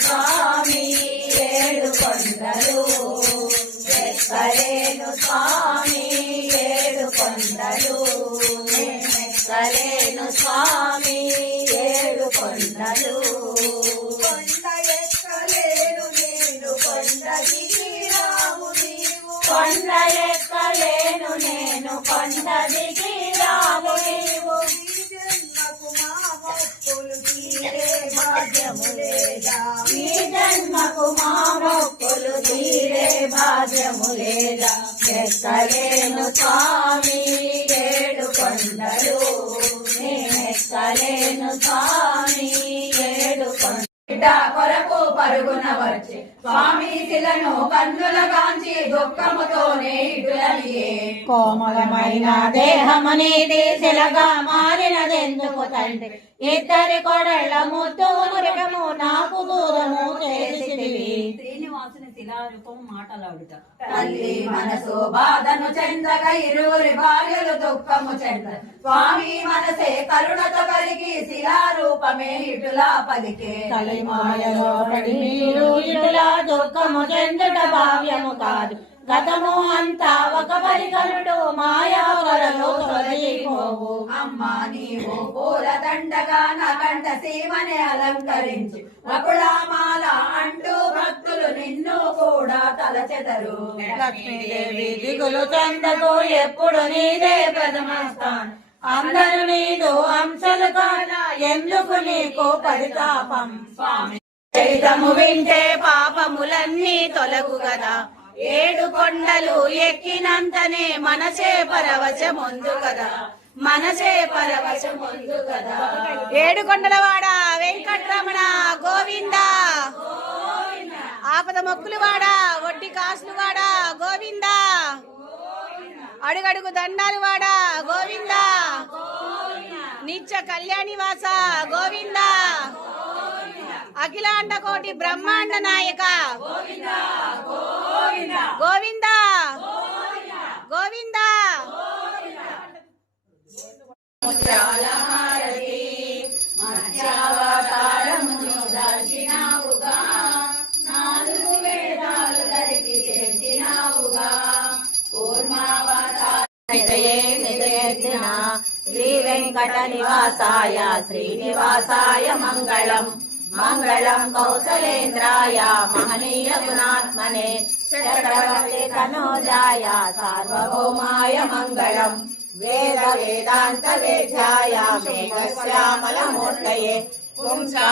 స్వామి ఏడు కొండలు ఎక్కలేను స్వామి ఏడు కొండలు ఎక్కలేను స్వామి ఏడు కొండలు కొండ ఎక్కలేను నేను కొండ దిగి రావు నీవు కొండ ఎక్కలేను నేను కొండ దిగి రావు నీవు ఈ జన్మకు మా మొక్కులు తీరే భాగ్యము లేదా ఎక్కలేను స్వామి ఏడు కొండలు నేనెక్కలేను స్వామి ఏడు కొండలు కొరకు పరుగున వచ్చి స్వామి శిలను కన్నుల గాంచి దుఃఖముతోనే ఇటులనియే కోమలమైన దేహమనేది శిలగా మారినదెందుకు తండ్రి ఇద్దరి కొడళ్ళ ముద్దు మురికము నాకు దూరము చేసితివి శ్రీనివాసుని శిలారూపం మాటలాడుట తల్లి మనసు బాధను చెందక ఇరువురి భార్యలు దుఃఖము చెంద స్వామి మనసే కరుణతో కలిగి శిలారూపమే ఇటులా పలికే తల్లి మాయలో పడి మీరు ఇటులా దుఃఖము చెందుట భావ్యము కాదు గతము అంతా ఒక పరికరుడు మాయా వరలో తొలగిపోవు అమ్మా నీవు పూల దండగా నా కంట సీమని అలంకరించు వకుళమాల అంటూ భక్తులు నిన్ను కూడా తలచెదరు లక్ష్మీదేవి దిగులు చెందకు ఎప్పుడు నీదే ప్రథమ స్థానం అందరూ నీదు అంశలు కాదా ఎందుకు నీకు పరితాపం స్వామి చరితము వింటే పాపములన్నీ తొలగు గదా ఏడు కొండలు ఎక్కినంతనే మనసే పరవశముందు కదా మనసే పరవశముందు కదా ఏడు కొండల వాడ వెంకట్రమణ గోవింద ఆపద మొక్కులు వాడ వడ్డీ కాసులు వాడ గోవింద అడుగడుగు దండాలు వాడ గోవింద నిత్య కళ్యాణి వాస గోవింద అఖిలాండ కోటి బ్రహ్మాండ నాయక గోవింద గోవింద మధ్యావతారమును దాల్చినావుగా నాలుగు వేదాలు ధరికి చేర్చినావుగా శ్రీ వెంకట నివాసాయ శ్రీనివాసాయ మంగళం మంగళం కౌసలేంద్రాయ మహనీయ గుణాత్మనే చక్రవర్తి తనోజాయ సార్వభౌమాయ మంగళం వేద వేదాంత వేద్యాయ మేఘశ్యామల మూర్తయే పుంసా